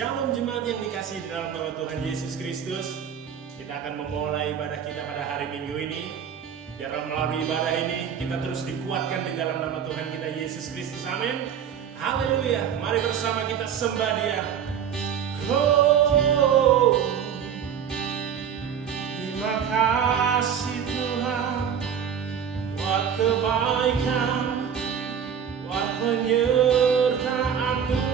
Shalom jemaat yang dikasihi di dalam nama Tuhan Yesus Kristus. Kita akan memulai ibadah kita pada hari Minggu ini. Biarlah melalui ibadah ini kita terus dikuatkan di dalam nama Tuhan kita Yesus Kristus. Amin. Haleluya. Mari bersama kita sembah Dia. Oh, terima kasih Tuhan buat kebaikan, buat penyertaan-Mu.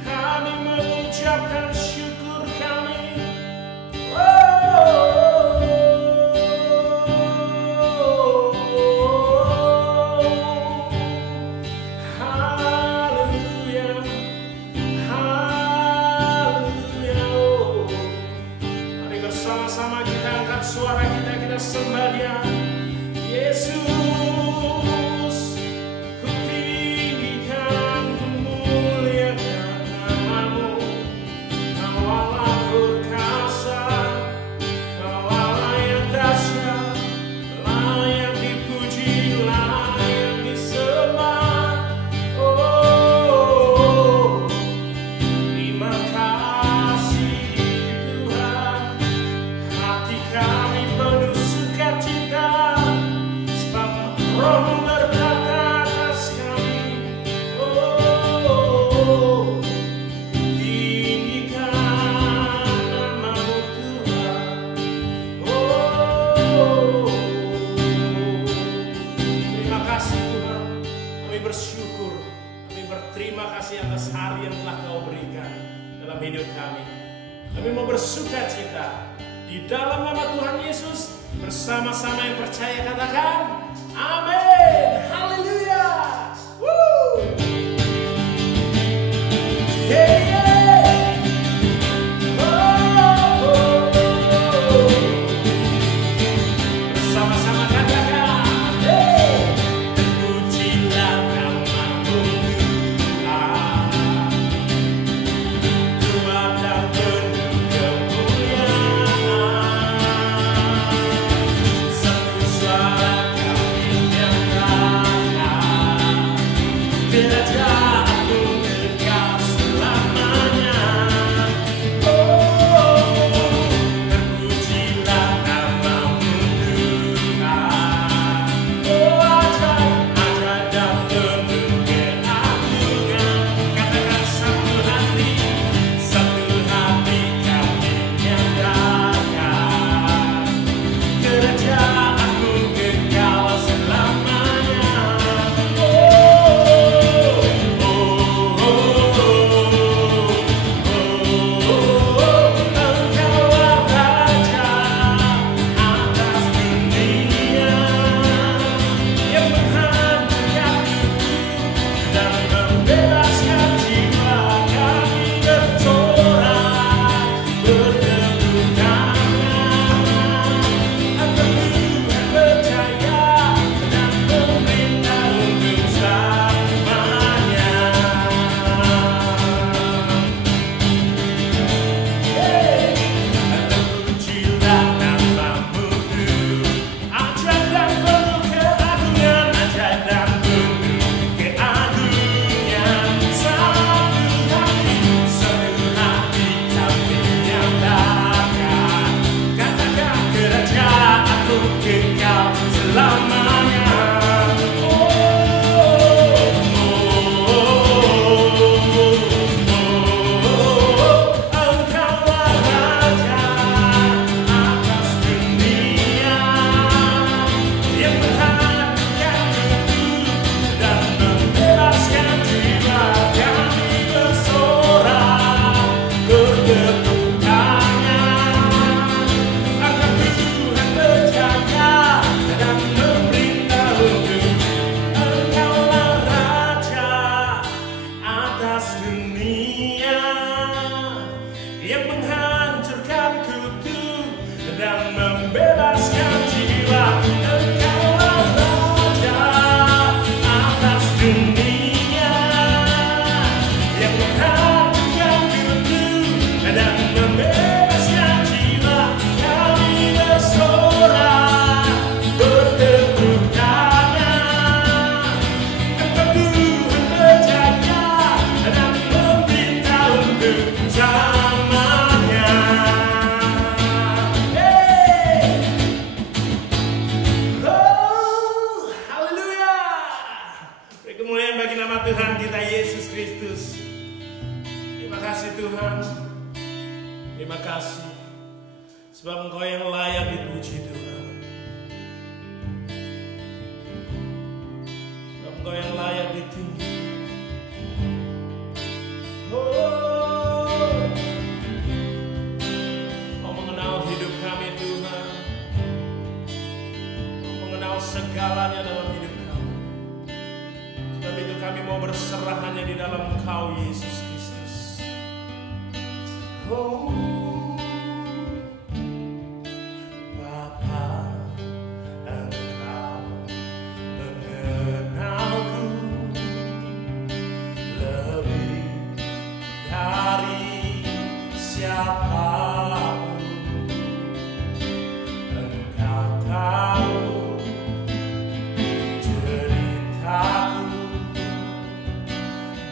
Kami mengucapkan syukur kami. Haleluya, haleluya. Mari bersama-sama kita angkat suara kita, kita sembah Dia. Yesus, ku tinggikan, ku muliakan nama-Mu. Kau Allah perkasa, Kau Allah yang dahsyat, layak dipuji, layak disembah. Oh, terima kasih Tuhan. Hati kami penuh sukacita, sebab Roh-Mu berkata atas kami. Oh, tinggikan nama-Mu Tuhan. Oh, terima kasih Tuhan. Kami bersyukur, kami berterima kasih atas hari yang telah Kau berikan dalam hidup kami. Kami mau bersukacita di dalam nama Tuhan Yesus. Bersama-sama yang percaya katakan amin. Haleluya. Woo. Yeah, yeah. Oh. Bersama-sama katakan, hey. Terpujilah nama-Mu Tuhan, kuat dan penuh kemuliaan. Satu suara kami yang Tuhan. Terima kasih sebab Engkau yang layak dipuji Tuhan. Sebab Engkau yang layak ditinggi. Kau mengenal hidup kami Tuhan. Kau mengenal segalanya dalam hidup kami. Sebab itu kami mau berserah hanya di dalam Engkau Yesus Kristus. Oh Bapa, Engkau mengenalku lebih dari siapapun. Engkau tahu ceritaku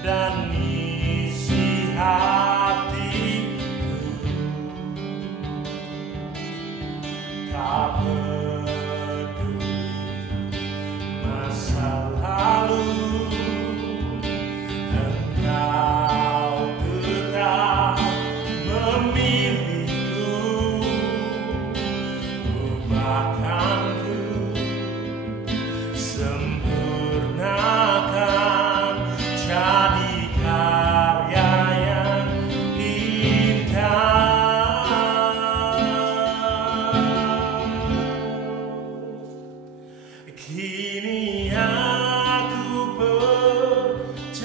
dan isi hatiku. Tak peduli masa lalu, Engkau tetap memilihku. Ubahkanku, sempurnakan jadi karya yang indah. Kini aku percaya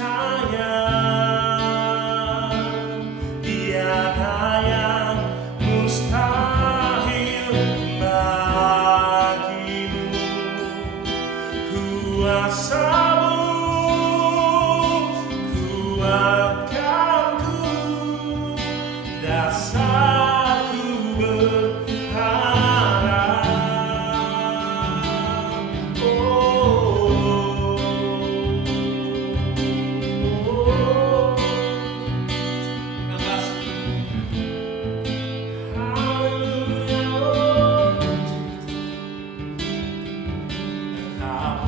tiada yang mustahil bagimu. Kuasa-Mu kuatkanku, dasarku berharap. Tak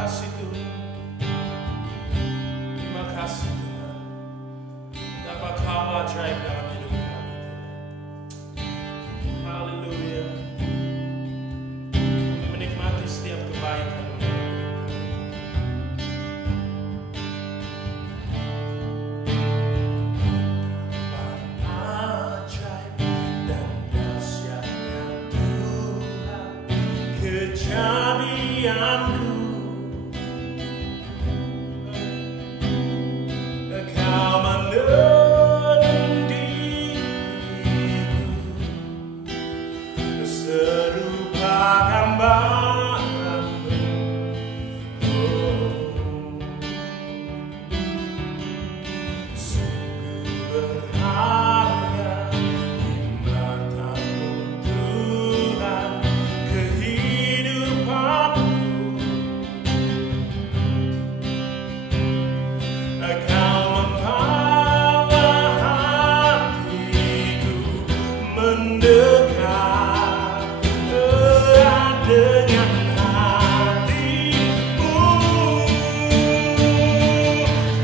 kasih Tuhan. Terima kasih Tuhan. Betapa Kau ajaib dalam hidup kami Tuhan. Haleluya. Kami menikmati setiap kebaikan-Mu dalam hidup kejadianku, Kau menelan diriku serupa gambaran-Mu. Sungguh berharga di mata-Mu Tuhan kehidupanku. Kau membawa hatiku mendekat erat dengan hati-Mu.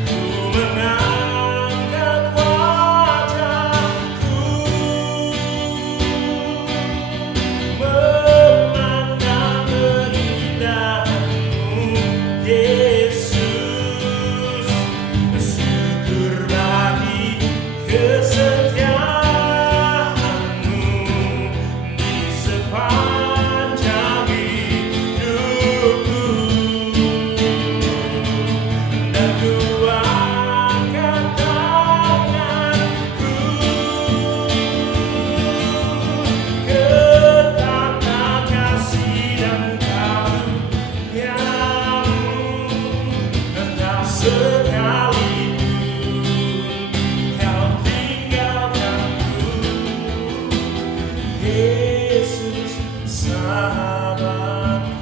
Ku mengangkat wajahku memandang keindahan-Mu, Yesus. Syukur bagi kesetiaan-Mu di sepanjang hidupku. Dan ku angkat tanganku ke tata kasih dan karunia-Mu. Entah sekalipun Kau tinggalkanku, Yesus sahabatku.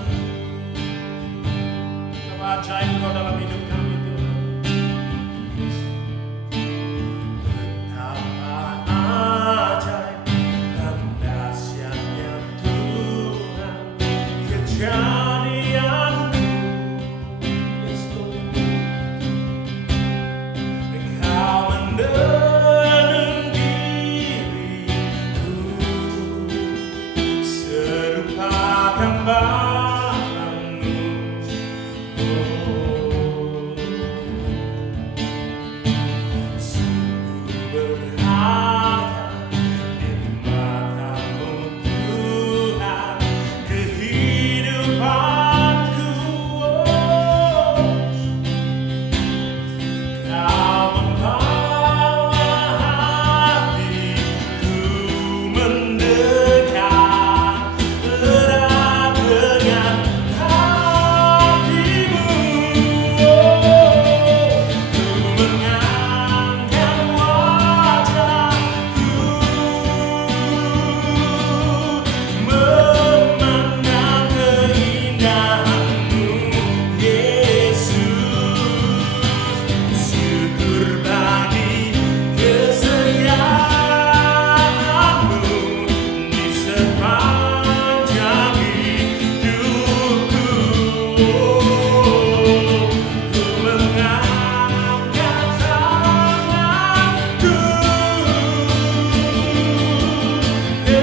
Betapa ajaib Kau dalam hidup kami Tuhan. Betapa ajaib dan dahsyatnya Tuhan kejadianku. Yes, Lord. Kau menelan diriku serupa gambaran-Mu. Sungguh berharga di mata-Mu Tuhan kehidupanku. Kau membawa hatiku mendekat erat dengan hati-Mu. Ku mengangkat wajahku memandang keindahan-Mu, Yesus. Syukur bagi kesetiaan-Mu di sepanjang hidupku. Ku mengangkat tanganku ke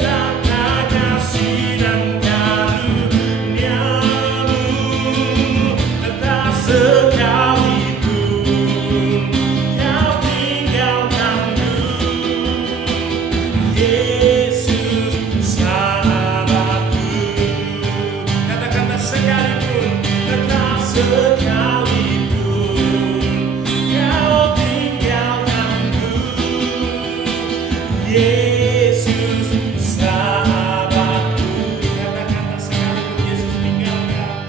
tata kasih dan karunia-Mu. Tak sekalipun Kau tinggalkanku, Yesus sahabatku. Katakan tak sekalipun, tak sekalipun Kau tinggalkanku, Yesus sahabatku. Katakan tak sekalipun Yesus tinggalkan,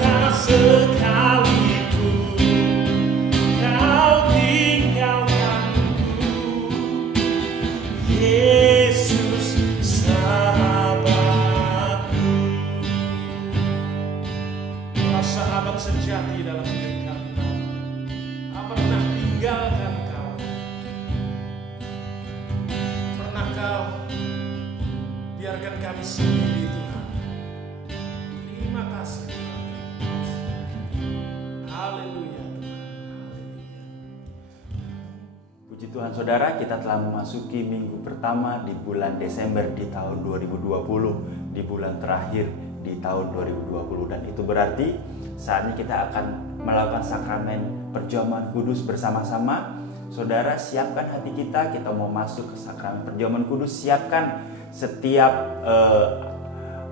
tak sekalipun Kau tinggalkanku, Yesus sahabatku. Kau sahabat sejati dalam hidup kami Bapa. Apa pernah tinggalkan Kau? Pernah Kau biarkan kami sendiri Tuhan? Terima kasih Tuhan. Tuhan saudara, kita telah memasuki minggu pertama di bulan Desember di tahun 2020, di bulan terakhir di tahun 2020, dan itu berarti saatnya kita akan melakukan sakramen perjamuan kudus bersama-sama. Saudara, siapkan hati kita mau masuk ke sakramen perjamuan kudus. Siapkan setiap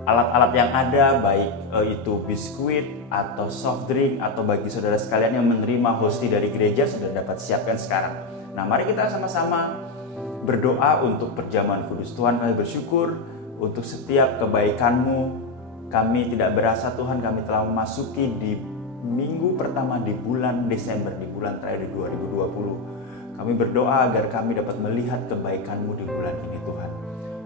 alat-alat yang ada, baik itu biskuit atau soft drink, atau bagi saudara sekalian yang menerima hosti dari gereja sudah dapat siapkan sekarang. Nah, mari kita sama-sama berdoa untuk perjamuan kudus. Tuhan, kami bersyukur untuk setiap kebaikan-Mu. Kami tidak berasa, Tuhan, kami telah memasuki di minggu pertama di bulan Desember, di bulan terakhir 2020. Kami berdoa agar kami dapat melihat kebaikan-Mu di bulan ini, Tuhan.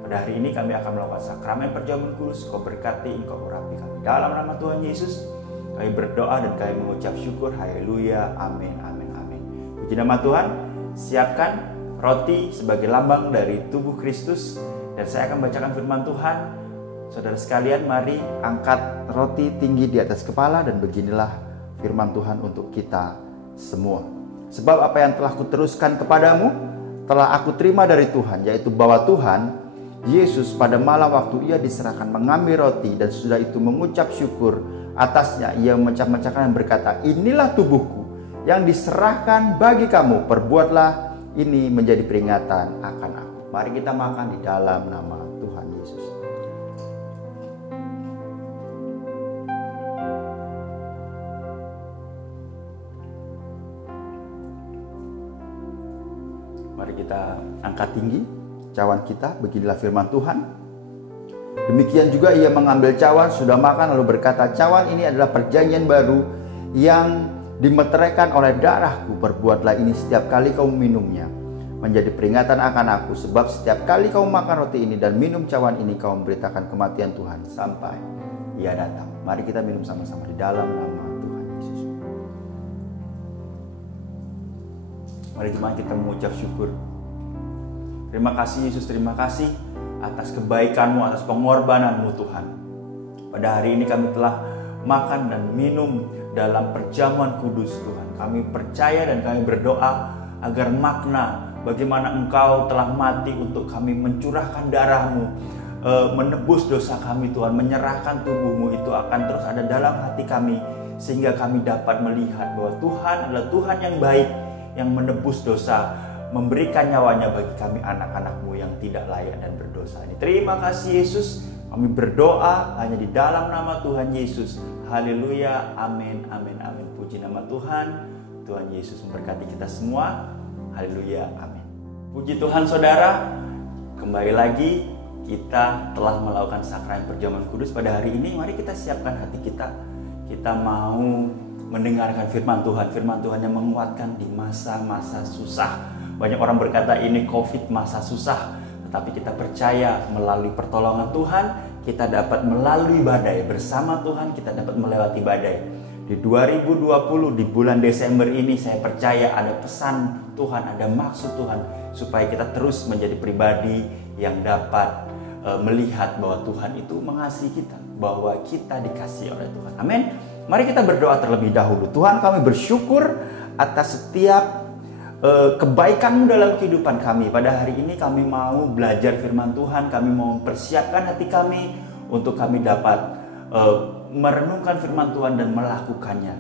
Pada hari ini kami akan melakukan sakramen perjamuan kudus. Kau berkati, Engkau urapi kami. Dalam nama Tuhan Yesus, kami berdoa dan kami mengucap syukur. Haleluya, amin, amin, amin. Puji nama Tuhan. Siapkan roti sebagai lambang dari tubuh Kristus, dan saya akan bacakan firman Tuhan. Saudara sekalian, mari angkat roti tinggi di atas kepala, dan beginilah firman Tuhan untuk kita semua. Sebab apa yang telah kuteruskan kepadamu telah aku terima dari Tuhan, yaitu bahwa Tuhan Yesus pada malam waktu ia diserahkan mengambil roti, dan sudah itu mengucap syukur atasnya, ia memecah-mecahkan dan berkata, inilah tubuhku yang diserahkan bagi kamu, perbuatlah ini menjadi peringatan akan aku. Mari kita makan di dalam nama Tuhan Yesus. Mari kita angkat tinggi cawan kita, beginilah firman Tuhan. Demikian juga ia mengambil cawan, sudah makan, lalu berkata, cawan ini adalah perjanjian baru yang dimeteraikan oleh darahku, perbuatlah ini setiap kali kamu minumnya menjadi peringatan akan aku. Sebab setiap kali kamu makan roti ini dan minum cawan ini, kamu memberitakan kematian Tuhan sampai ia datang. Mari kita minum sama-sama di dalam nama Tuhan Yesus. Mari kita mengucap syukur. Terima kasih Yesus, terima kasih atas kebaikan-Mu, atas pengorbanan-Mu Tuhan. Pada hari ini kami telah makan dan minum dalam perjamuan kudus Tuhan. Kami percaya dan kami berdoa agar makna bagaimana Engkau telah mati untuk kami, mencurahkan darah-Mu, menebus dosa kami Tuhan, menyerahkan tubuh-Mu, itu akan terus ada dalam hati kami, sehingga kami dapat melihat bahwa Tuhan adalah Tuhan yang baik, yang menebus dosa, memberikan nyawanya bagi kami anak-anak-Mu yang tidak layak dan berdosa ini. Terima kasih Yesus. Kami berdoa hanya di dalam nama Tuhan Yesus. Haleluya, amin, amin, amin. Puji nama Tuhan. Tuhan Yesus memberkati kita semua. Haleluya, amin. Puji Tuhan saudara. Kembali lagi kita telah melakukan sakramen perjamuan kudus pada hari ini. Mari kita siapkan hati kita. Kita mau mendengarkan firman Tuhan. Firman Tuhan yang menguatkan di masa-masa susah. Banyak orang berkata ini COVID masa susah. Tapi kita percaya melalui pertolongan Tuhan, kita dapat melalui badai. Bersama Tuhan kita dapat melewati badai. Di 2020, di bulan Desember ini, saya percaya ada pesan Tuhan, ada maksud Tuhan, supaya kita terus menjadi pribadi yang dapat melihat bahwa Tuhan itu mengasihi kita, bahwa kita dikasihi oleh Tuhan. Amin. Mari kita berdoa terlebih dahulu. Tuhan, kami bersyukur atas setiap kebaikan-Mu dalam kehidupan kami. Pada hari ini kami mau belajar firman Tuhan. Kami mau mempersiapkan hati kami untuk kami dapat merenungkan firman Tuhan dan melakukannya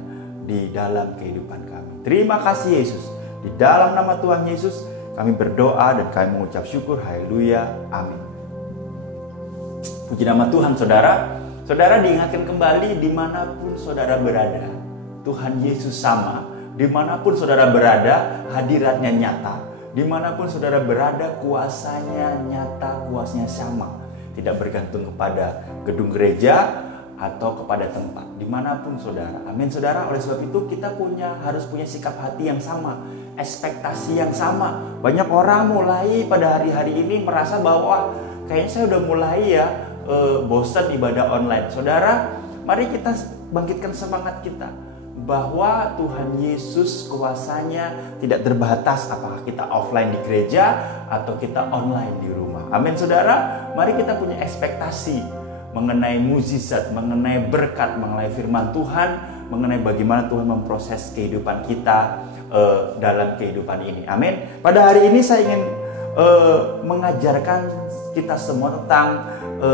di dalam kehidupan kami. Terima kasih Yesus. Di dalam nama Tuhan Yesus kami berdoa dan kami mengucap syukur. Haleluya, amin. Puji nama Tuhan saudara. Saudara diingatkan kembali, dimanapun saudara berada, Tuhan Yesus sama. Dimanapun saudara berada, hadiratnya nyata. Dimanapun saudara berada, kuasanya nyata, kuasanya sama. Tidak bergantung kepada gedung gereja atau kepada tempat. Dimanapun saudara. Amin saudara. Oleh sebab itu kita harus punya sikap hati yang sama, ekspektasi yang sama. Banyak orang mulai pada hari-hari ini merasa bahwa kayaknya saya udah mulai ya bosan ibadah online. Saudara, mari kita bangkitkan semangat kita. Bahwa Tuhan Yesus kuasanya tidak terbatas apakah kita offline di gereja atau kita online di rumah. Amin saudara. Mari kita punya ekspektasi mengenai mukjizat, mengenai berkat, mengenai firman Tuhan, mengenai bagaimana Tuhan memproses kehidupan kita dalam kehidupan ini. Amin. Pada hari ini saya ingin mengajarkan kita semua tentang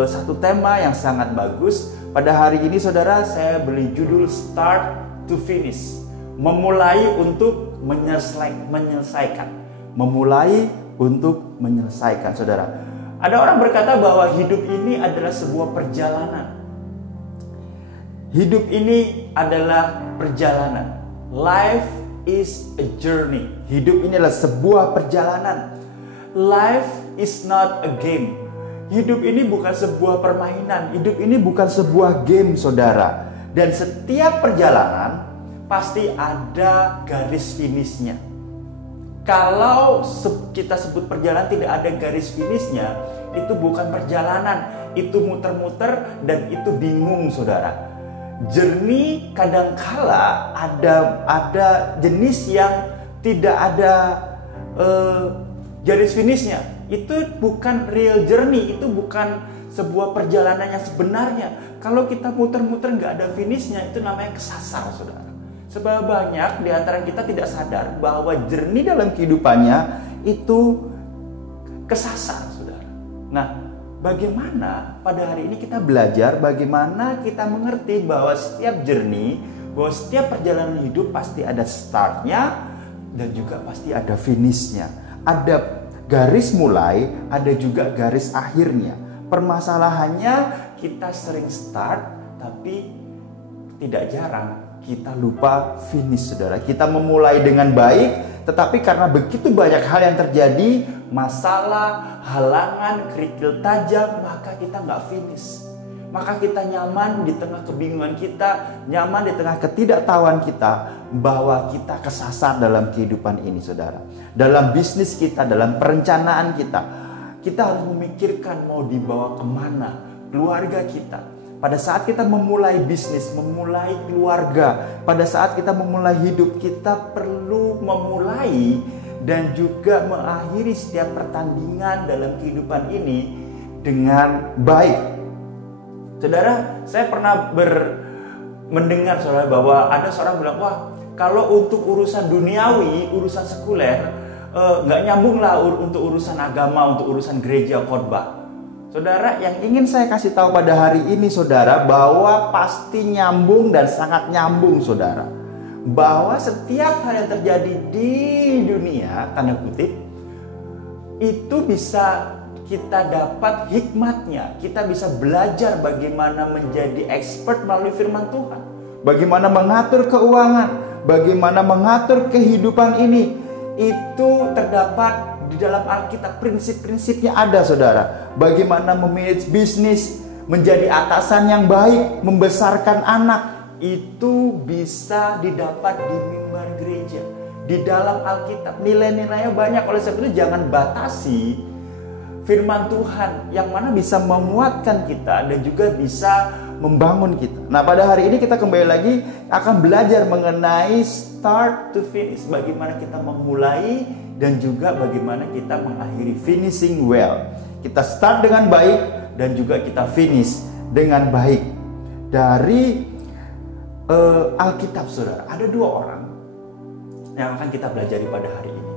satu tema yang sangat bagus. Pada hari ini saudara, saya beri judul Start to Finish. Memulai untuk menyelesaikan. Memulai untuk menyelesaikan, saudara. Ada orang berkata bahwa hidup ini adalah sebuah perjalanan. Hidup ini adalah perjalanan. Life is a journey. Hidup ini adalah sebuah perjalanan. Life is not a game. Hidup ini bukan sebuah permainan. Hidup ini bukan sebuah game, saudara. Dan setiap perjalanan pasti ada garis finishnya. Kalau kita sebut perjalanan tidak ada garis finishnya, itu bukan perjalanan, itu muter-muter dan itu bingung, saudara. Journey kadangkala ada jenis yang tidak ada garis finishnya. Itu bukan real journey, itu bukan sebuah perjalanan yang sebenarnya. Kalau kita muter-muter nggak ada finishnya, itu namanya kesasar, saudara. Sebab banyak di antara kita tidak sadar bahwa journey dalam kehidupannya itu kesasar, saudara. Nah, bagaimana pada hari ini kita belajar bagaimana kita mengerti bahwa setiap journey, bahwa setiap perjalanan hidup pasti ada startnya dan juga pasti ada finishnya. Ada garis mulai, ada juga garis akhirnya. Permasalahannya kita sering start tapi tidak jarang kita lupa finish, saudara. Kita memulai dengan baik, tetapi karena begitu banyak hal yang terjadi, masalah, halangan, kerikil tajam, maka kita nggak finish. Maka kita nyaman di tengah kebingungan kita, nyaman di tengah ketidaktahuan kita, bahwa kita kesasar dalam kehidupan ini, saudara. Dalam bisnis kita, dalam perencanaan kita harus memikirkan mau dibawa kemana keluarga kita. Pada saat kita memulai bisnis, memulai keluarga, pada saat kita memulai hidup, kita perlu memulai dan juga mengakhiri setiap pertandingan dalam kehidupan ini dengan baik. Saudara, saya pernah mendengar, saudara, bahwa ada seorang bilang, wah, kalau untuk urusan duniawi, urusan sekuler, nggak nyambung lah untuk urusan agama, untuk urusan gereja, khotbah. Saudara, yang ingin saya kasih tahu pada hari ini, saudara, bahwa pasti nyambung dan sangat nyambung, saudara. Bahwa setiap hal yang terjadi di dunia, tanda kutip, itu bisa kita dapat hikmatnya. Kita bisa belajar bagaimana menjadi expert melalui firman Tuhan. Bagaimana mengatur keuangan, bagaimana mengatur kehidupan ini. Itu terdapat di dalam Alkitab, prinsip-prinsipnya ada, saudara. Bagaimana memanage bisnis, menjadi atasan yang baik, membesarkan anak, itu bisa didapat di mimbar gereja, di dalam Alkitab. Nilai-nilainya banyak, oleh sebab itu jangan batasi firman Tuhan yang mana bisa menguatkan kita dan juga bisa membangun kita. Nah, pada hari ini kita kembali lagi akan belajar mengenai start to finish, bagaimana kita memulai dan juga bagaimana kita mengakhiri, finishing well. Kita start dengan baik dan juga kita finish dengan baik. Dari Alkitab, saudara, ada dua orang yang akan kita pelajari pada hari ini,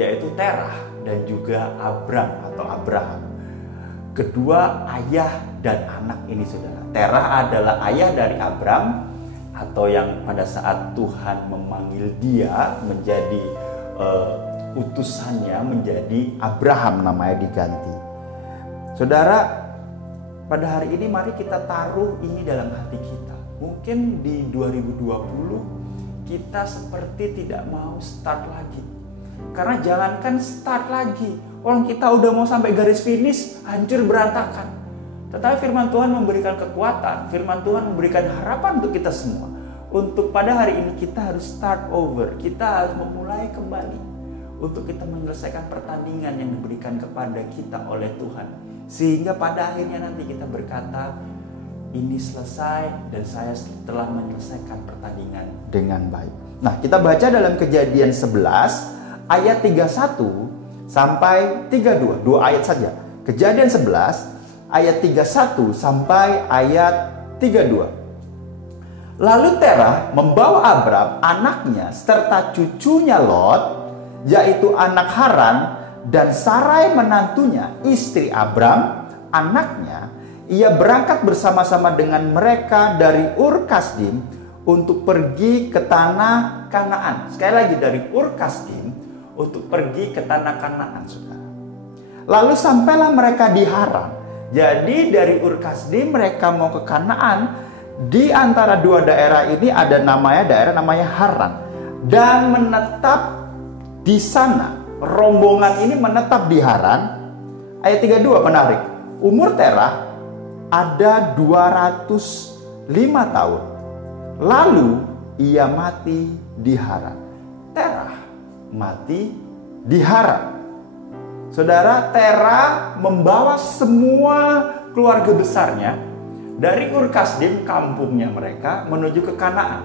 yaitu Terah dan juga Abraham. Kedua ayah dan anak ini, saudara. Terah adalah ayah dari Abraham, atau yang pada saat Tuhan memanggil dia menjadi utusannya menjadi Abraham, namanya diganti. Saudara, pada hari ini mari kita taruh ini dalam hati kita. Mungkin di 2020 kita seperti tidak mau start lagi. Karena jangankan start lagi, orang kita udah mau sampai garis finish, hancur berantakan. Tetapi firman Tuhan memberikan kekuatan, firman Tuhan memberikan harapan untuk kita semua. Untuk pada hari ini kita harus start over, kita harus memulai kembali. Untuk kita menyelesaikan pertandingan yang diberikan kepada kita oleh Tuhan. Sehingga pada akhirnya nanti kita berkata, ini selesai dan saya telah menyelesaikan pertandingan dengan baik. Nah, kita baca dalam Kejadian 11 ayat 31 sampai 32. Dua ayat saja. Kejadian 11 ayat 31 sampai ayat 32. Lalu Terah membawa Abram, anaknya, serta cucunya Lot, yaitu anak Haran, dan Sarai menantunya, istri Abram, anaknya. Ia berangkat bersama-sama dengan mereka dari Ur Kasdim untuk pergi ke tanah Kanaan. Sekali lagi, dari Ur Kasdim untuk pergi ke tanah Kanaan, saudara. Lalu sampailah mereka di Haran. Jadi dari Ur Kasdim mereka mau ke Kanaan. Di antara dua daerah ini ada daerah namanya Haran. Dan menetap di sana. Rombongan ini menetap di Haran. Ayat 32 menarik. Umur Terah ada 205 tahun. Lalu ia mati di Haran. Terah mati di Haran. Saudara, Terah membawa semua keluarga besarnya dari Ur Kasdim, kampungnya mereka, menuju ke Kanaan.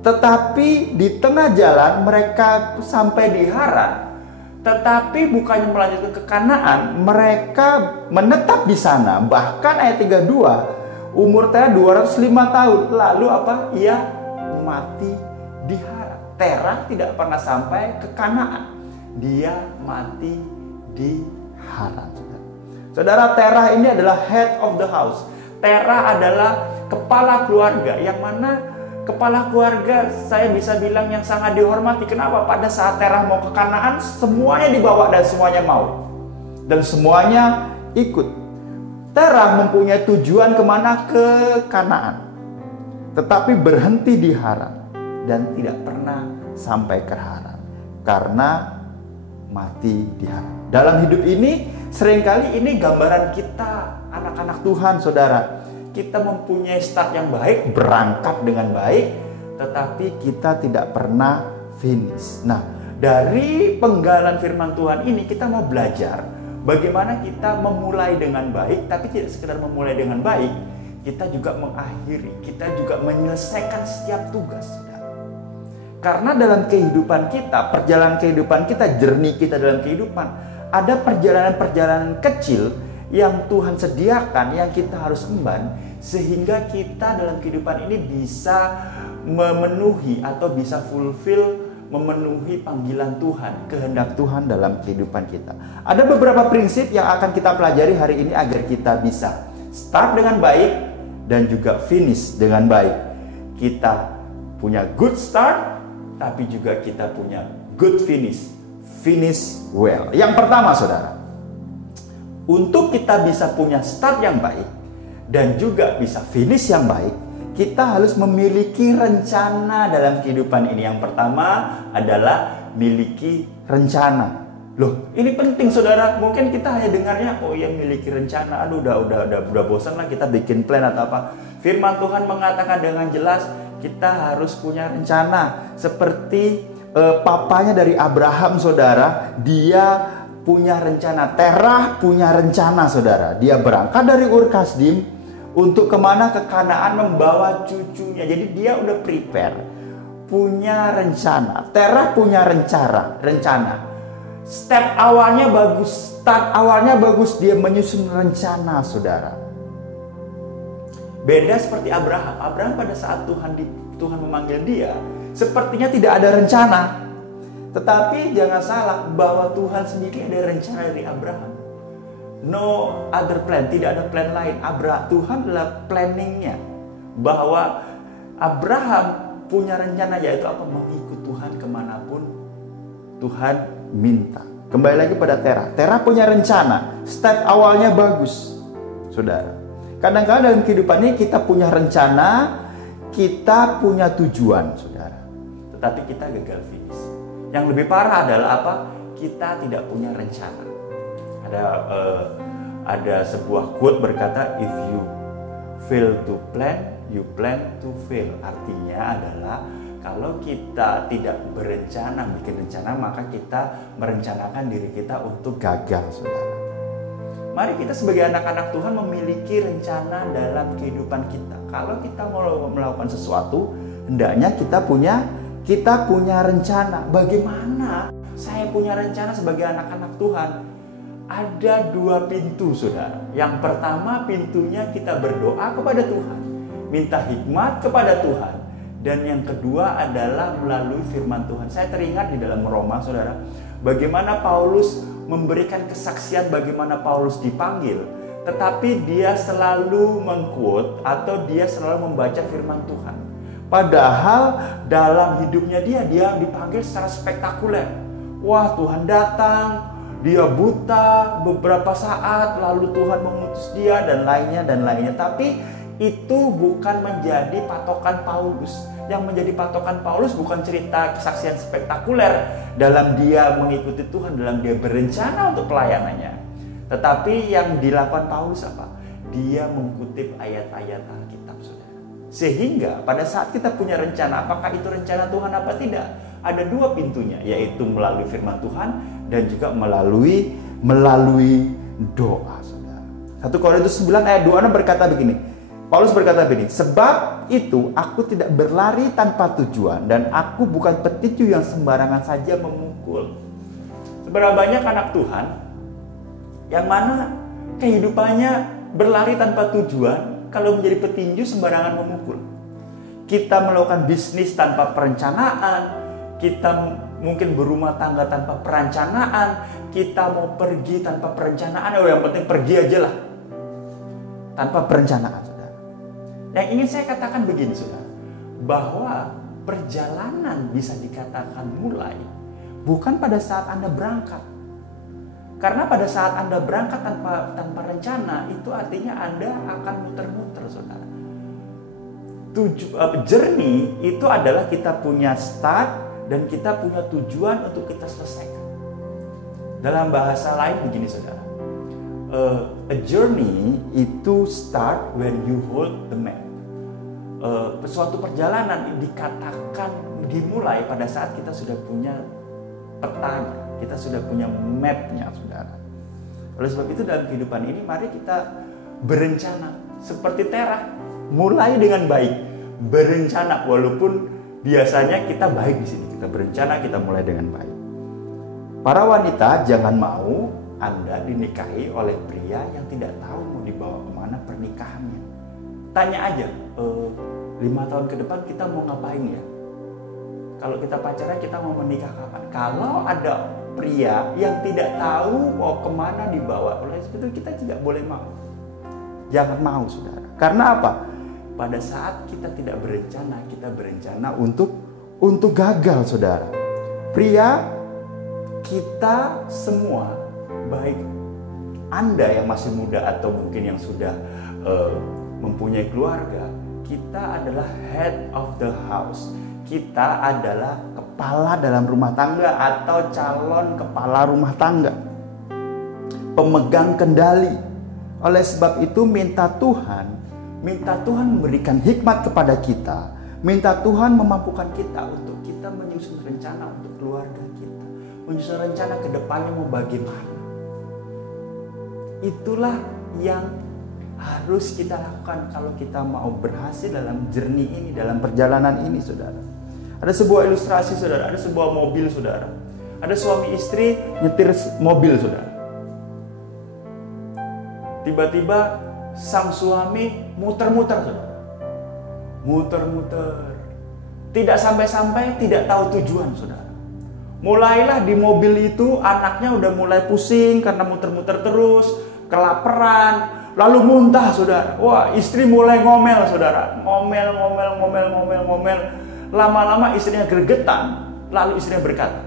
Tetapi di tengah jalan mereka sampai di Haran. Tetapi bukannya melanjutkan ke Kanaan, mereka menetap di sana. Bahkan ayat 32, umur Terah 205 tahun. Lalu apa? Ia mati di Haran. Terah tidak pernah sampai ke Kanaan. Dia mati di Haran. Saudara, Terah ini adalah head of the house. Terah adalah kepala keluarga, yang mana kepala keluarga saya bisa bilang yang sangat dihormati. Kenapa? Pada saat Terah mau ke Kanaan, semuanya dibawa dan semuanya mau. Dan semuanya ikut. Terah mempunyai tujuan kemana? Ke Kanaan. Tetapi berhenti di Haran. Dan tidak pernah sampai ke Haran. Karena mati di Haran. Dalam hidup ini, seringkali ini gambaran kita, anak-anak Tuhan, saudara. Kita mempunyai start yang baik, berangkat dengan baik, tetapi kita tidak pernah finish. Nah, dari penggalan firman Tuhan ini, kita mau belajar bagaimana kita memulai dengan baik, tapi tidak sekedar memulai dengan baik, kita juga mengakhiri, kita juga menyelesaikan setiap tugas, saudara. Karena dalam kehidupan kita, perjalanan kehidupan kita, journey kita dalam kehidupan, ada perjalanan-perjalanan kecil yang Tuhan sediakan, yang kita harus emban, sehingga kita dalam kehidupan ini bisa memenuhi atau bisa fulfill, memenuhi panggilan Tuhan, kehendak Tuhan dalam kehidupan kita. Ada beberapa prinsip yang akan kita pelajari hari ini agar kita bisa start dengan baik dan juga finish dengan baik. Kita punya good start, tapi juga kita punya good finish. Finish well. Yang pertama, saudara, untuk kita bisa punya start yang baik dan juga bisa finish yang baik, kita harus memiliki rencana dalam kehidupan ini. Yang pertama adalah miliki rencana. Loh, ini penting, saudara. Mungkin kita hanya dengarnya, oh ya, miliki rencana. Aduh, udah bosan lah kita bikin plan atau apa. Firman Tuhan mengatakan dengan jelas, kita harus punya rencana. Seperti papanya dari Abraham, saudara, dia punya rencana. Terah punya rencana, saudara. Dia berangkat dari Ur Kasdim untuk kemana? Ke Kanaan, membawa cucunya. Jadi dia udah prepare, punya rencana. Terah punya rencana. Step awalnya bagus, start awalnya bagus. Dia menyusun rencana, saudara. Beda seperti Abraham. Abraham pada saat Tuhan memanggil dia, sepertinya tidak ada rencana. Tetapi jangan salah, bahwa Tuhan sendiri ada rencana dari Abraham. No other plan, tidak ada plan lain. Tuhan adalah planningnya. Bahwa Abraham punya rencana, yaitu apa? Mengikut Tuhan kemanapun Tuhan minta. Kembali lagi pada Terah. Terah punya rencana. Step awalnya bagus, saudara. Kadang-kadang dalam kehidupan ini kita punya rencana, kita punya tujuan, saudara. Tetapi kita gagal finish. Yang lebih parah adalah apa? Kita tidak punya rencana. Ada sebuah quote berkata, if you fail to plan, you plan to fail. Artinya adalah kalau kita tidak berencana, bikin rencana, maka kita merencanakan diri kita untuk gagal, saudara. Mari kita sebagai anak-anak Tuhan memiliki rencana dalam kehidupan kita. Kalau kita mau melakukan sesuatu, hendaknya kita punya rencana. Bagaimana saya punya rencana sebagai anak-anak Tuhan? Ada dua pintu, saudara. Yang pertama, pintunya kita berdoa kepada Tuhan. minta hikmat kepada Tuhan. Dan yang kedua adalah melalui firman Tuhan. Saya teringat di dalam Roma, saudara, bagaimana Paulus memberikan kesaksian bagaimana Paulus dipanggil. Tetapi dia selalu mengquote atau dia selalu membaca firman Tuhan. Padahal dalam hidupnya dia dipanggil secara spektakuler. Wah, Tuhan datang, dia buta beberapa saat, lalu Tuhan mengutus dia dan lainnya. Tapi itu bukan menjadi patokan Paulus. Yang menjadi patokan Paulus bukan cerita kesaksian spektakuler dalam dia mengikuti Tuhan, dalam dia berencana untuk pelayanannya. Tetapi yang dilakukan Paulus apa? Dia mengutip ayat-ayat Alkitab, saudara. Sehingga pada saat kita punya rencana, apakah itu rencana Tuhan apa tidak? Ada dua pintunya, yaitu melalui firman Tuhan dan juga melalui doa, saudara. 1 Korintus 9 ayat 26 berkata begini. Paulus berkata begini, sebab itu aku tidak berlari tanpa tujuan dan aku bukan petinju yang sembarangan saja memukul. Seberapa banyak anak Tuhan yang mana kehidupannya berlari tanpa tujuan, kalau menjadi petinju sembarangan memukul. Kita melakukan bisnis tanpa perencanaan, kita mungkin berumah tangga tanpa perencanaan, kita mau pergi tanpa perencanaan, yang penting pergi aja lah. Tanpa perencanaan, saudara. Yang ingin saya katakan begini, saudara, bahwa perjalanan bisa dikatakan mulai bukan pada saat Anda berangkat. Karena pada saat Anda berangkat tanpa rencana, itu artinya Anda akan muter-muter, saudara. Journey itu adalah kita punya start dan kita punya tujuan untuk kita selesaikan. Dalam bahasa lain begini, saudara. A journey itu start when you hold the map. Suatu perjalanan dikatakan dimulai pada saat kita sudah punya petanya. Kita sudah punya mapnya, saudara. Oleh sebab itu dalam kehidupan ini mari kita berencana seperti Terah, mulai dengan baik, berencana walaupun biasanya kita baik di sini. Kita berencana, kita mulai dengan baik. Para wanita, jangan mau Anda dinikahi oleh pria yang tidak tahu mau dibawa kemana pernikahannya. Tanya aja, 5 tahun ke depan kita mau ngapain ya? Kalau kita pacaran, kita mau menikah kapan? Kalau ada pria yang tidak tahu mau kemana dibawa, oleh sebab itu kita tidak boleh mau. Jangan mau, saudara. Karena apa? Pada saat kita tidak berencana, kita berencana untuk gagal, saudara. Pria, kita semua, baik Anda yang masih muda atau mungkin yang sudah mempunyai keluarga, kita adalah head of the house. Kita adalah kepala dalam rumah tangga atau calon kepala rumah tangga, pemegang kendali. Oleh sebab itu minta Tuhan memberikan hikmat kepada kita, minta Tuhan memampukan kita untuk kita menyusun rencana untuk keluarga kita, menyusun rencana ke depannya mau bagaimana. Itulah yang harus kita lakukan kalau kita mau berhasil dalam journey ini, dalam perjalanan ini, saudara. Ada sebuah ilustrasi, saudara. Ada sebuah mobil, saudara. Ada suami istri nyetir mobil, saudara. Tiba-tiba sang suami muter-muter, saudara. Muter-muter. Tidak sampai-sampai, tidak tahu tujuan, saudara. Mulailah di mobil itu anaknya udah mulai pusing karena muter-muter terus, kelaparan, lalu muntah, saudara. Wah, istri mulai ngomel, saudara. Ngomel. Lama-lama istrinya gregetan, lalu istrinya berkata,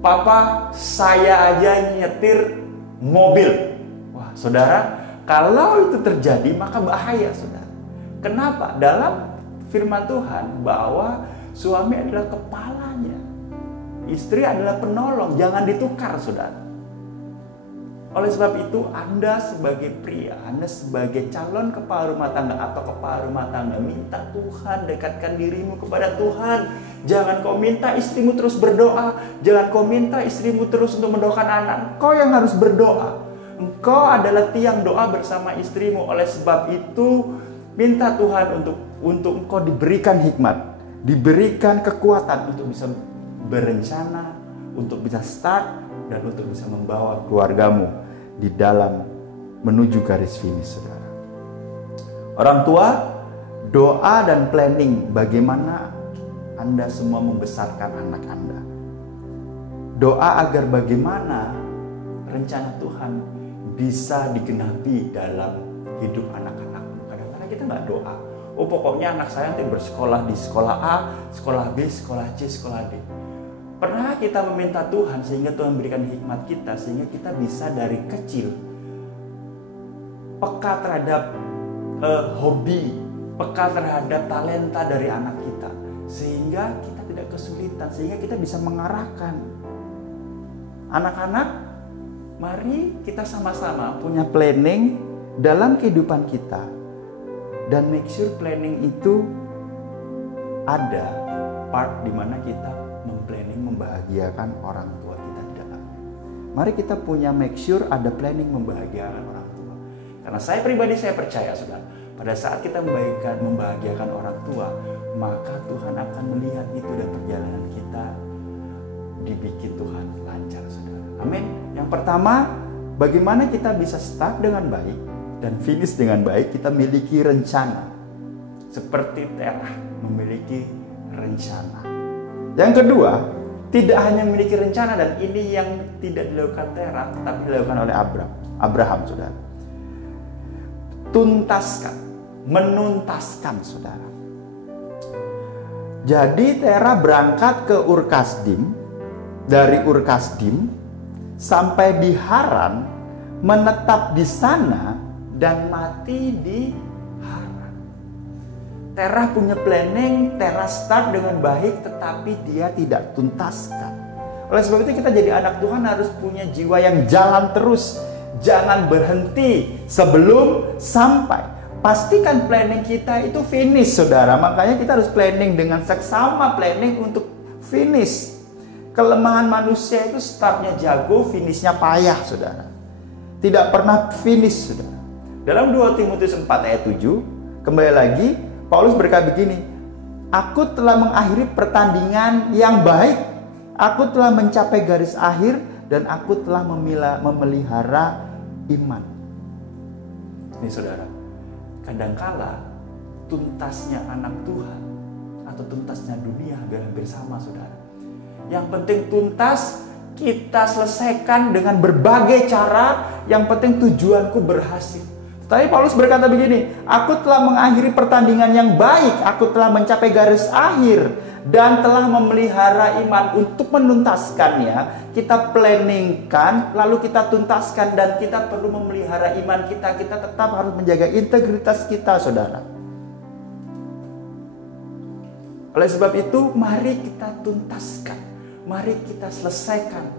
"Papa, saya aja nyetir mobil." Wah, saudara, kalau itu terjadi maka bahaya, saudara. Kenapa? Dalam firman Tuhan bahwa suami adalah kepalanya, istri adalah penolong, jangan ditukar, saudara. Oleh sebab itu, Anda sebagai pria, Anda sebagai calon kepala rumah tangga atau kepala rumah tangga, minta Tuhan, dekatkan dirimu kepada Tuhan. Jangan kau minta istrimu terus berdoa, jangan kau minta istrimu terus untuk mendoakan anak. Kau yang harus berdoa. Engkau adalah tiang doa bersama istrimu. Oleh sebab itu, minta Tuhan untuk engkau diberikan hikmat, diberikan kekuatan untuk bisa berencana, untuk bisa start, dan untuk bisa membawa keluargamu di dalam menuju garis finish, saudara. Orang tua, doa dan planning bagaimana Anda semua membesarkan anak Anda. Doa agar bagaimana rencana Tuhan bisa digenapi dalam hidup anak-anakmu. Kadang-kadang kita nggak doa. Oh, pokoknya anak saya nanti bersekolah di sekolah A, sekolah B, sekolah C, sekolah D. Pernah kita meminta Tuhan sehingga Tuhan berikan hikmat kita sehingga kita bisa dari kecil peka terhadap hobi, peka terhadap talenta dari anak kita, sehingga kita tidak kesulitan, sehingga kita bisa mengarahkan anak-anak. Mari kita sama-sama punya planning dalam kehidupan kita, dan make sure planning itu ada part di mana kita memplanning membahagiakan orang tua kita di dalamnya. Mari kita punya make sure ada planning membahagiakan orang tua. Karena saya pribadi saya percaya, saudara, pada saat kita membahagiakan orang tua, maka Tuhan akan melihat itu dan perjalanan kita dibikin Tuhan lancar, saudara. Amin. Yang pertama, bagaimana kita bisa start dengan baik dan finish dengan baik, kita miliki rencana. Seperti Terah memiliki rencana. Yang kedua, tidak hanya memiliki rencana, dan ini yang tidak dilakukan Terah, tetapi dilakukan oleh Abraham, saudara. Tuntaskan, menuntaskan, saudara. Jadi Terah berangkat ke Ur Kasdim, dari Ur Kasdim sampai di Haran, menetap di sana dan mati di Haran. Terah punya planning, Terah start dengan baik, tetapi dia tidak tuntaskan. Oleh sebab itu kita jadi anak Tuhan harus punya jiwa yang jalan terus, jangan berhenti sebelum sampai. Pastikan planning kita itu finish, saudara. Makanya kita harus planning dengan seksama, planning untuk finish. Kelemahan manusia itu startnya jago, finishnya payah, saudara. Tidak pernah finish, saudara. Dalam 2 Timotius 4 ayat 7, kembali lagi, Paulus berkata begini, aku telah mengakhiri pertandingan yang baik, aku telah mencapai garis akhir, dan aku telah memelihara iman. Ini, saudara, kadangkala tuntasnya anak Tuhan atau tuntasnya dunia hampir-hampir sama, saudara. Yang penting tuntas, kita selesaikan dengan berbagai cara, yang penting tujuanku berhasil. Tapi Paulus berkata begini, aku telah mengakhiri pertandingan yang baik, aku telah mencapai garis akhir, dan telah memelihara iman. Untuk menuntaskannya, kita planningkan, lalu kita tuntaskan, dan kita perlu memelihara iman kita. Kita tetap harus menjaga integritas kita, saudara. Oleh sebab itu, mari kita tuntaskan, mari kita selesaikan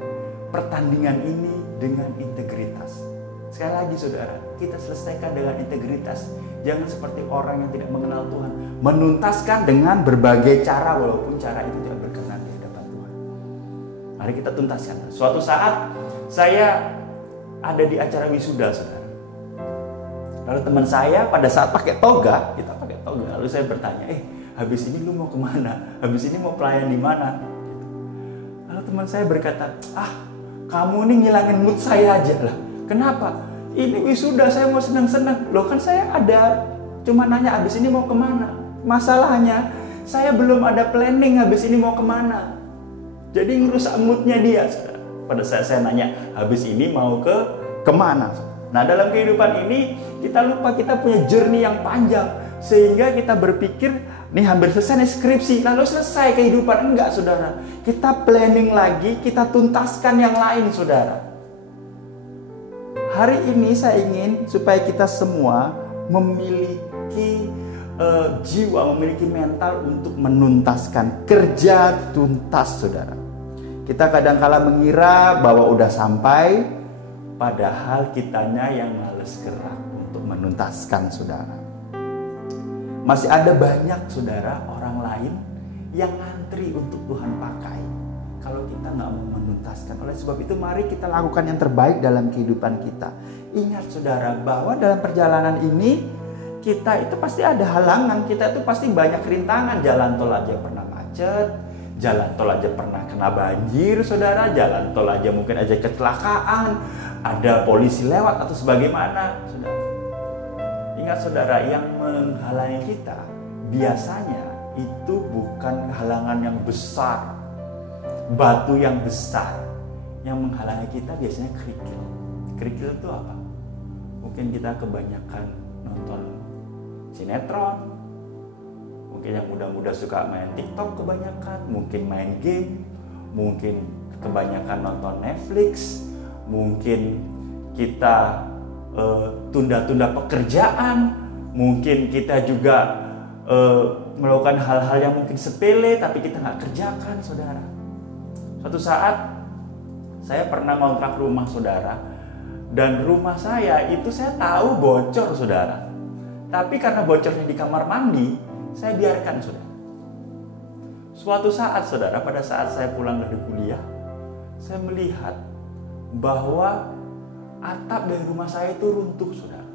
pertandingan ini dengan integritas. Sekali lagi, saudara, kita selesaikan dengan integritas. Jangan seperti orang yang tidak mengenal Tuhan, menuntaskan dengan berbagai cara walaupun cara itu tidak berkenan di hadapan Tuhan. Mari kita tuntaskan. Suatu saat saya ada di acara wisuda, saudara. Lalu teman saya pada saat pakai toga, kita pakai toga. Lalu saya bertanya, habis ini lu mau kemana? Habis ini mau pelayan di mana? Lalu teman saya berkata, kamu ini ngilangin mood saya aja lah. Kenapa? Ini wisuda, saya mau senang-senang. Loh, kan saya ada cuma nanya habis ini mau kemana. Masalahnya saya belum ada planning habis ini mau kemana. Jadi ngerusak moodnya dia. Pada saat saya nanya habis ini mau kemana. Nah, dalam kehidupan ini kita lupa kita punya journey yang panjang, sehingga kita berpikir nih hampir selesai nih skripsi, lalu selesai kehidupan. Enggak, saudara. Kita planning lagi, kita tuntaskan yang lain, saudara. Hari ini saya ingin supaya kita semua memiliki jiwa, memiliki mental untuk menuntaskan, kerja tuntas, saudara. Kita kadang-kala mengira bahwa udah sampai, padahal kitanya yang males gerak untuk menuntaskan, saudara. Masih ada banyak, saudara, orang lain yang ngantri untuk Tuhan pakai. Kalau kita nggak mau menuntaskan. Oleh sebab itu mari kita lakukan yang terbaik dalam kehidupan kita. Ingat, saudara, bahwa dalam perjalanan ini kita itu pasti ada halangan, kita itu pasti banyak rintangan. Jalan tol aja pernah macet, jalan tol aja pernah kena banjir, saudara, jalan tol aja mungkin aja kecelakaan, ada polisi lewat atau sebagaimana, saudara. Ingat saudara, yang menghalangi kita biasanya itu bukan halangan yang besar, batu yang besar. Yang menghalangi kita biasanya kerikil. Kerikil itu apa? Mungkin kita kebanyakan nonton sinetron, mungkin yang muda-muda suka main TikTok kebanyakan, mungkin main game, mungkin kebanyakan nonton Netflix, mungkin kita tunda-tunda pekerjaan, mungkin kita juga melakukan hal-hal yang mungkin sepele tapi kita nggak kerjakan, saudara. Suatu saat saya pernah ngontrak rumah, saudara, dan rumah saya itu saya tahu bocor, saudara. Tapi karena bocornya di kamar mandi, saya biarkan, saudara. Suatu saat, saudara, pada saat saya pulang dari kuliah, saya melihat bahwa atap dari rumah saya itu runtuh, saudara.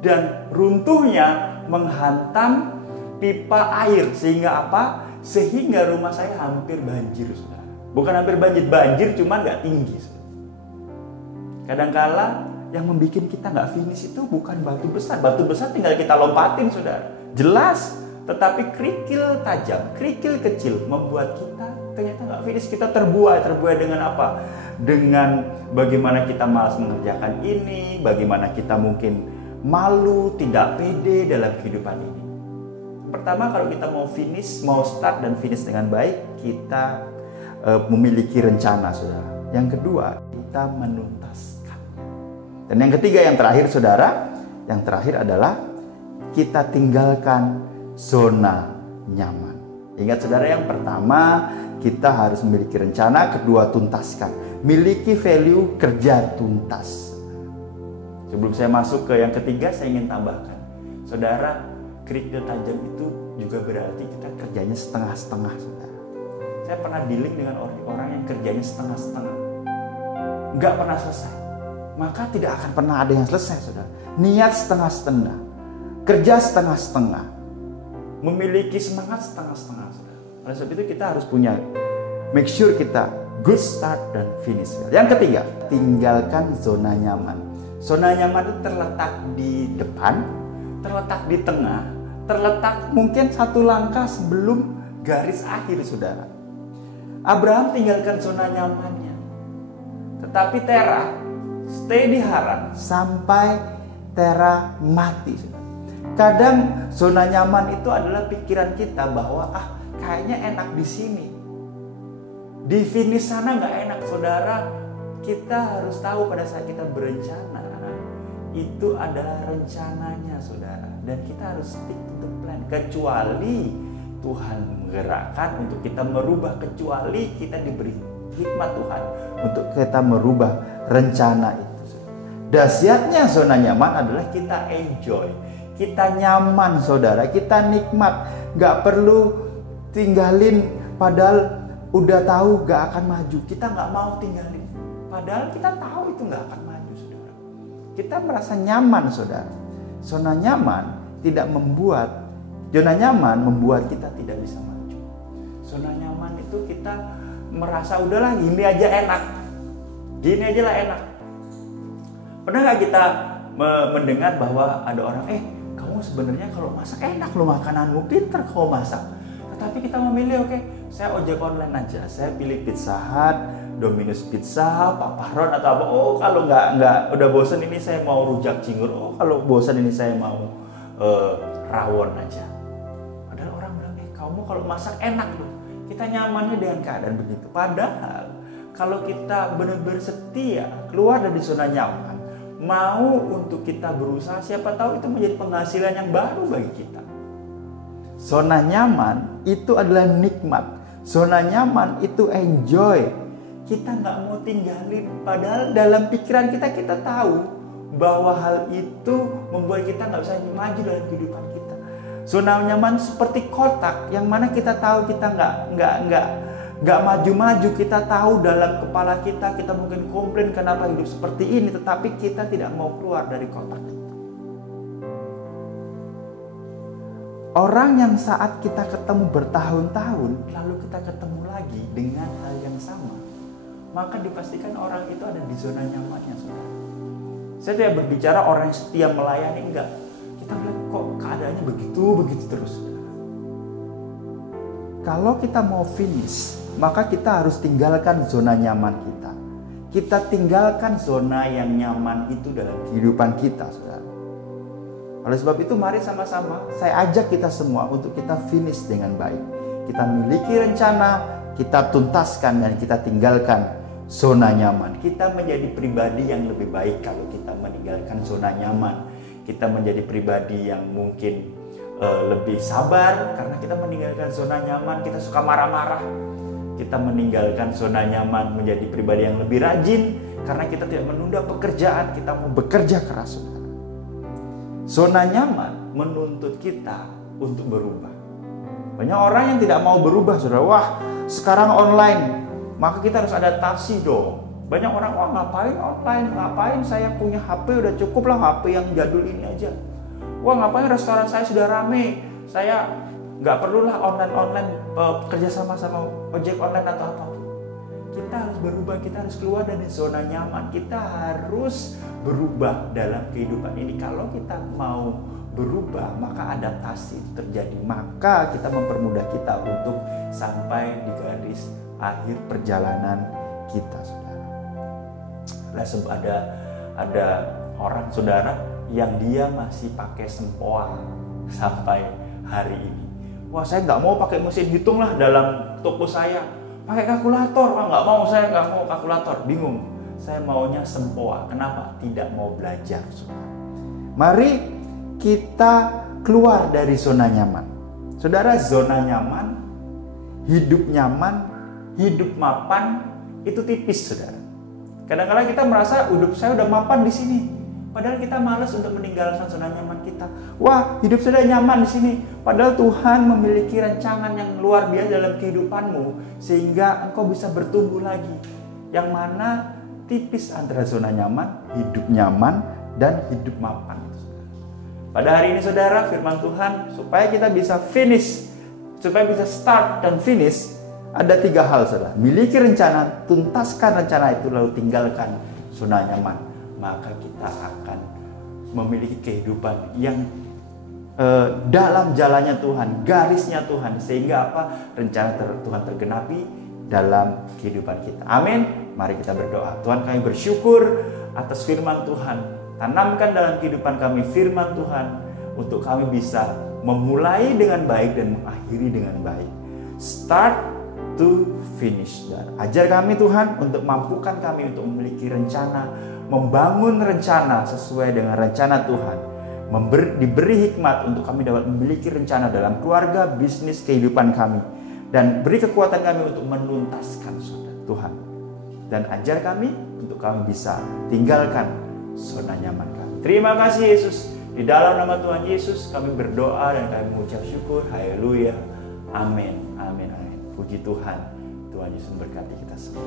Dan runtuhnya menghantam pipa air, sehingga apa? Sehingga rumah saya hampir banjir, saudara. Bukan hampir banjir, cuma nggak tinggi, saudara. Kadangkala yang membuat kita nggak finish itu bukan batu besar. Batu besar tinggal kita lompatin, saudara. Jelas, tetapi kerikil tajam, kerikil kecil membuat kita ternyata nggak finish. Kita terbuai dengan apa? Dengan bagaimana kita malas mengerjakan ini, bagaimana kita mungkin malu, tidak pede dalam kehidupan ini. Pertama, kalau kita mau finish, mau start dan finish dengan baik, kita memiliki rencana, saudara. Yang kedua, kita menuntaskannya. Dan yang ketiga, yang terakhir, saudara, yang terakhir adalah kita tinggalkan zona nyaman. Ingat, saudara, yang pertama kita harus memiliki rencana, kedua tuntaskan. Miliki value kerja tuntas. Sebelum saya masuk ke yang ketiga, saya ingin tambahkan, saudara, kerikil tajam itu juga berarti kita kerjanya setengah-setengah, saudara. Saya pernah dealing dengan orang yang kerjanya setengah-setengah, nggak pernah selesai. Maka tidak akan pernah ada yang selesai, saudara. Niat setengah-setengah, kerja setengah-setengah, memiliki semangat setengah-setengah, saudara. Oleh sebab itu kita harus punya, make sure kita good start dan finish. Yang ketiga, tinggalkan zona nyaman. Zona nyaman itu terletak di depan, terletak di tengah, terletak mungkin satu langkah sebelum garis akhir, saudara. Abraham tinggalkan zona nyamannya, tetapi Terah stay di Haran sampai Terah mati, saudara. Kadang zona nyaman itu adalah pikiran kita bahwa kayaknya enak di sini, di finish sana nggak enak, saudara. Kita harus tahu pada saat kita berencana, itu adalah rencananya, saudara. Dan kita harus stick to the plan. Kecuali Tuhan menggerakkan untuk kita merubah, kecuali kita diberi hikmat Tuhan untuk kita merubah rencana itu. Dahsyatnya zona nyaman adalah kita enjoy, kita nyaman, saudara, kita nikmat, gak perlu tinggalin padahal udah tahu gak akan maju. Kita gak mau tinggalin padahal kita tahu itu gak akan maju, saudara. Kita merasa nyaman, saudara. Zona nyaman membuat kita tidak bisa maju. Zona nyaman itu kita merasa udahlah gini aja enak, gini aja lah enak. Pernah gak kita mendengar bahwa ada orang, kamu sebenarnya kalau masak enak loh, makananmu pinter kau masak. Tetapi kita memilih, saya ojek online aja, saya pilih Pizza Hut, Domino's Pizza, Papa Ron atau apa. Kalau nggak udah bosan ini saya mau rujak cingur. Kalau bosan ini saya mau rawon aja. Padahal orang bilang, kamu kalau masak enak loh. Kita nyamannya dengan keadaan begitu. Padahal kalau kita benar-benar setia keluar dari zona nyaman, mau untuk kita berusaha, siapa tahu itu menjadi penghasilan yang baru bagi kita. Zona nyaman itu adalah nikmat. Zona nyaman itu enjoy. Kita nggak mau tinggalin. Padahal dalam pikiran kita tahu bahwa hal itu membuat kita nggak bisa maju dalam kehidupan kita. Zona nyaman seperti kotak yang mana kita tahu kita nggak maju-maju. Kita tahu dalam kepala kita mungkin komplain kenapa hidup seperti ini, tetapi kita tidak mau keluar dari kotak itu. Orang yang saat kita ketemu bertahun-tahun, lalu kita ketemu lagi dengan hal yang sama, maka dipastikan orang itu ada di zona nyamannya, saudara. Saya tidak berbicara orang yang setia melayani, enggak. Kita lihat kok keadaannya begitu terus. Kalau kita mau finish, maka kita harus tinggalkan zona nyaman kita. Kita tinggalkan zona yang nyaman itu dalam kehidupan kita, saudara. Oleh sebab itu mari sama-sama saya ajak kita semua untuk kita finish dengan baik. Kita miliki rencana, kita tuntaskan dan kita tinggalkan zona nyaman. Kita menjadi pribadi yang lebih baik kalau kita meninggalkan zona nyaman. Kita menjadi pribadi yang mungkin lebih sabar karena kita meninggalkan zona nyaman. Kita suka marah-marah. Kita meninggalkan zona nyaman menjadi pribadi yang lebih rajin karena kita tidak menunda pekerjaan. Kita mau bekerja keras, saudara. Zona nyaman menuntut kita untuk berubah. Banyak orang yang tidak mau berubah, saudara. Wah, sekarang online, maka kita harus adaptasi dong. Banyak orang, wah ngapain online, ngapain saya punya HP, udah cukup lah HP yang jadul ini aja. Wah ngapain restoran saya sudah rame, saya nggak perlulah online kerja sama ojek online atau apapun. Kita harus berubah, kita harus keluar dari zona nyaman, kita harus berubah dalam kehidupan ini. Kalau kita mau berubah, maka adaptasi terjadi, maka kita mempermudah kita untuk sampai di garis akhir perjalanan kita, saudara. Ada orang, saudara, yang dia masih pakai sempoa sampai hari ini. Wah, saya nggak mau pakai mesin hitung lah dalam toko saya, pakai kalkulator. Wah, saya nggak mau kalkulator, bingung. Saya maunya sempoa. Kenapa? Tidak mau belajar, saudara. Mari kita keluar dari zona nyaman. Saudara, zona nyaman, hidup mapan itu tipis, saudara. Kadang-kadang kita merasa hidup saya udah mapan di sini, padahal kita malas untuk meninggalkan zona nyaman kita. Wah, hidup sudah nyaman di sini, padahal Tuhan memiliki rancangan yang luar biasa dalam kehidupanmu sehingga engkau bisa bertumbuh lagi. Yang mana tipis antara zona nyaman, dan hidup mapan. Pada hari ini, saudara, firman Tuhan supaya kita bisa finish, supaya bisa start dan finish, ada 3 hal, saudara. Miliki rencana, tuntaskan rencana itu, lalu tinggalkan zona nyaman. Maka kita akan memiliki kehidupan yang dalam jalannya Tuhan, garisnya Tuhan, sehingga apa? Rencana Tuhan tergenapi dalam kehidupan kita. Amin. Mari kita berdoa. Tuhan, kami bersyukur atas firman Tuhan. Tanamkan dalam kehidupan kami firman Tuhan untuk kami bisa memulai dengan baik dan mengakhiri dengan baik. Start to finish. Dan ajar kami, Tuhan, untuk mampukan kami untuk memiliki rencana, membangun rencana sesuai dengan rencana Tuhan. Diberi hikmat untuk kami dapat memiliki rencana dalam keluarga, bisnis, kehidupan kami. Dan beri kekuatan kami untuk menuntaskan, saudara, Tuhan. Dan ajar kami untuk kami bisa tinggalkan zona nyaman kami. Terima kasih, Yesus. Di dalam nama Tuhan Yesus kami berdoa dan kami mengucap syukur. Haleluya. Amin. Amin. Amin. Puji Tuhan. Tuhan Yesus memberkati kita semua.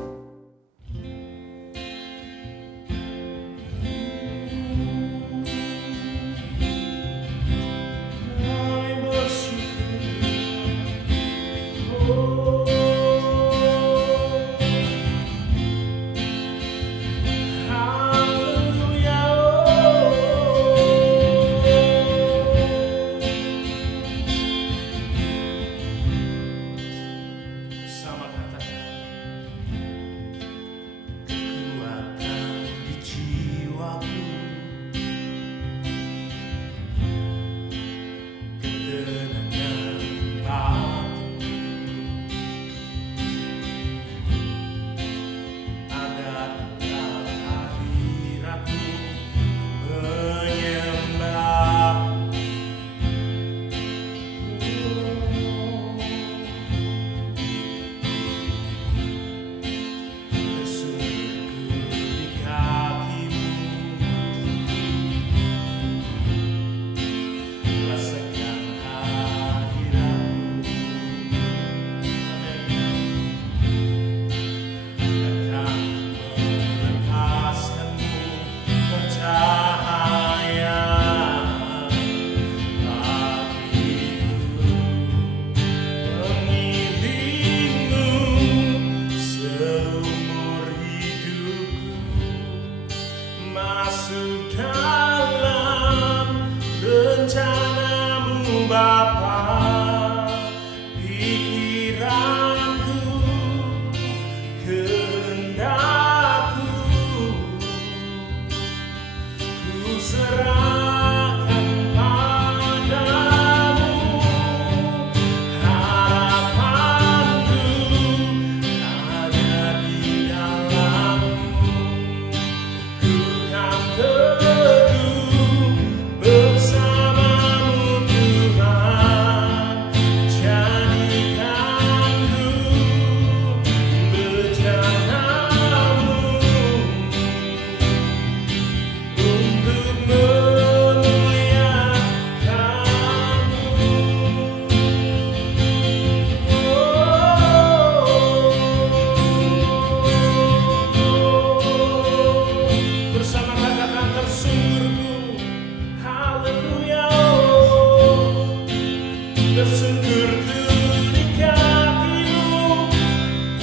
Bersungguhku di kakimu.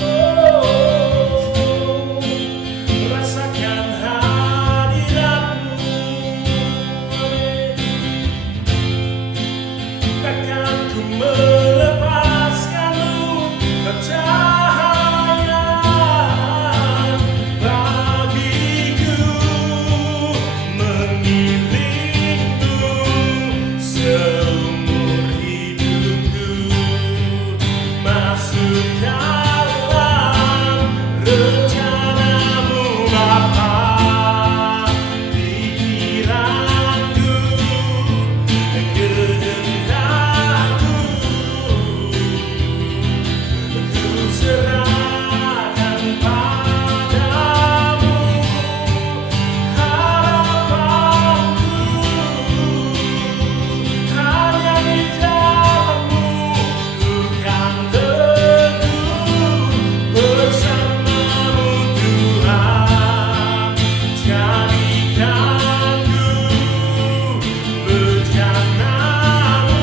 Oh, rasakan hadiratmu. Takkan ku melepaskanmu, percaya bagiku memilihmu seumur hidupku. Masuk dalam rencanamu Bapa, pikiranku, kehendakku, ku serahkan padamu. Harapanku hanya di dalam-Mu, ku kan teguh bersama-Mu Tuhan. Jadikan ku bejana-Mu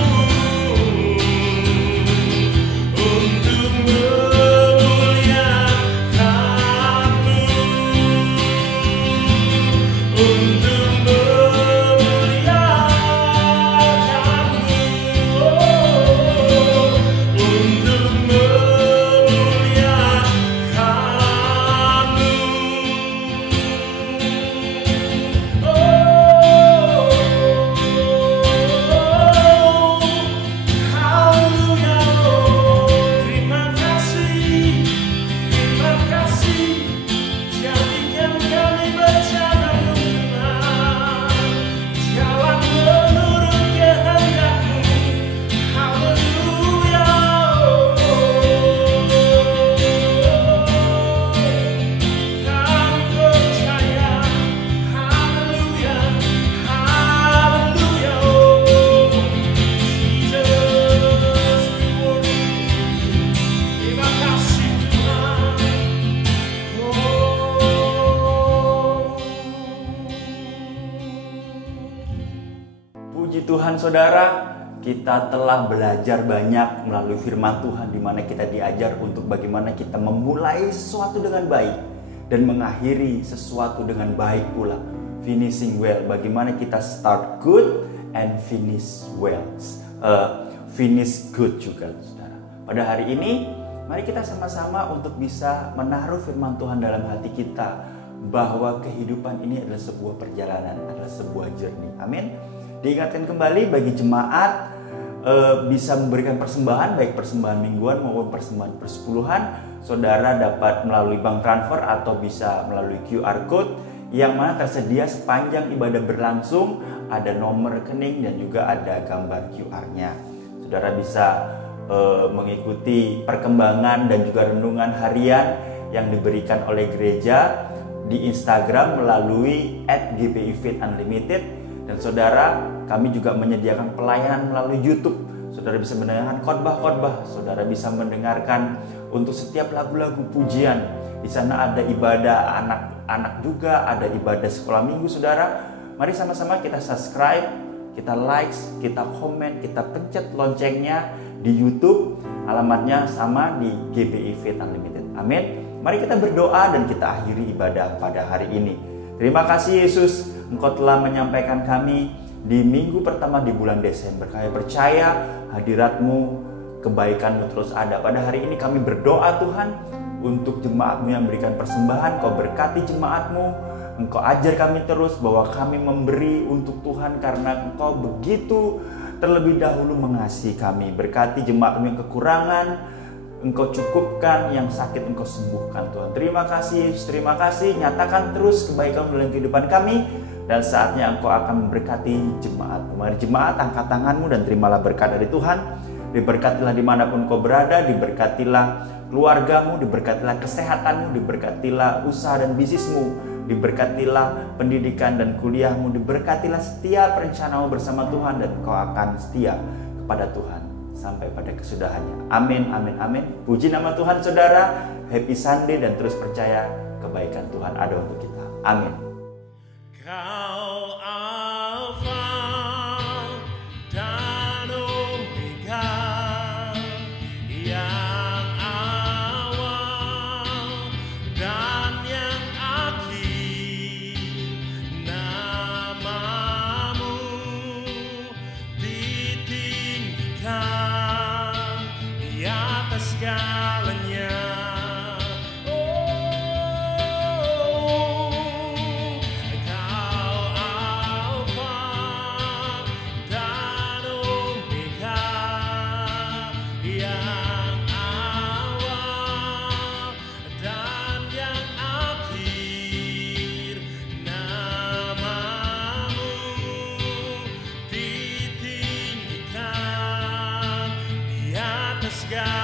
untuk memuliakan-Mu, untuk memuliakan-Mu, untuk memuliakan-Mu. Haleluya, terima kasih, jadikan kami berjalan Tuhan, jalan menurut kehendak-Mu. Haleluya, kami percaya. Haleluya, haleluya, Jesus, we worship you. Terima kasih Tuhan. Puji Tuhan saudara, kita telah belajar banyak melalui firman Tuhan di mana kita diajar untuk bagaimana kita memulai sesuatu dengan baik dan mengakhiri sesuatu dengan baik pula. Finishing well, bagaimana kita start good and finish well. Finish good juga saudara. Pada hari ini, mari kita sama-sama untuk bisa menaruh firman Tuhan dalam hati kita bahwa kehidupan ini adalah sebuah perjalanan, adalah sebuah journey. Amin. Diingatkan kembali bagi jemaat bisa memberikan persembahan, baik persembahan mingguan maupun persembahan persepuluhan. Saudara dapat melalui bank transfer atau bisa melalui QR code yang mana tersedia sepanjang ibadah berlangsung. Ada nomor rekening dan juga ada gambar QR-nya. Saudara bisa mengikuti perkembangan dan juga renungan harian yang diberikan oleh gereja di Instagram melalui @gbifit_unlimited. Dan saudara, kami juga menyediakan pelayanan melalui YouTube. Saudara bisa mendengarkan khotbah-khotbah, saudara bisa mendengarkan untuk setiap lagu-lagu pujian. Di sana ada ibadah anak-anak juga, ada ibadah sekolah minggu saudara. Mari sama-sama kita subscribe, kita like, kita komen, kita pencet loncengnya di YouTube. Alamatnya sama di GBI Fit Unlimited. Amin. Mari kita berdoa dan kita akhiri ibadah pada hari ini. Terima kasih Yesus, Engkau telah menyampaikan kami di minggu pertama di bulan Desember. Kami percaya hadirat-Mu, kebaikan-Mu terus ada. Pada hari ini kami berdoa Tuhan untuk jemaat-Mu yang memberikan persembahan. Kau berkati jemaat-Mu, Engkau ajar kami terus bahwa kami memberi untuk Tuhan karena Engkau begitu terlebih dahulu mengasihi kami. Berkati jemaat-Mu yang kekurangan, Engkau cukupkan, yang sakit Engkau sembuhkan Tuhan. Terima kasih, nyatakan terus kebaikan dalam kehidupan kami. Dan saatnya Engkau akan memberkati jemaat. Mari jemaat, angkat tanganmu dan terimalah berkat dari Tuhan. Diberkatilah dimanapun kau berada, diberkatilah keluargamu, diberkatilah kesehatanmu, diberkatilah usaha dan bisnismu, diberkatilah pendidikan dan kuliahmu, diberkatilah setiap rencanamu bersama Tuhan, dan kau akan setia kepada Tuhan sampai pada kesudahannya. Amin, amin, amin. Puji nama Tuhan saudara. Happy Sunday dan terus percaya kebaikan Tuhan ada untuk kita. Amin. Kau Alfa dan Omega. segala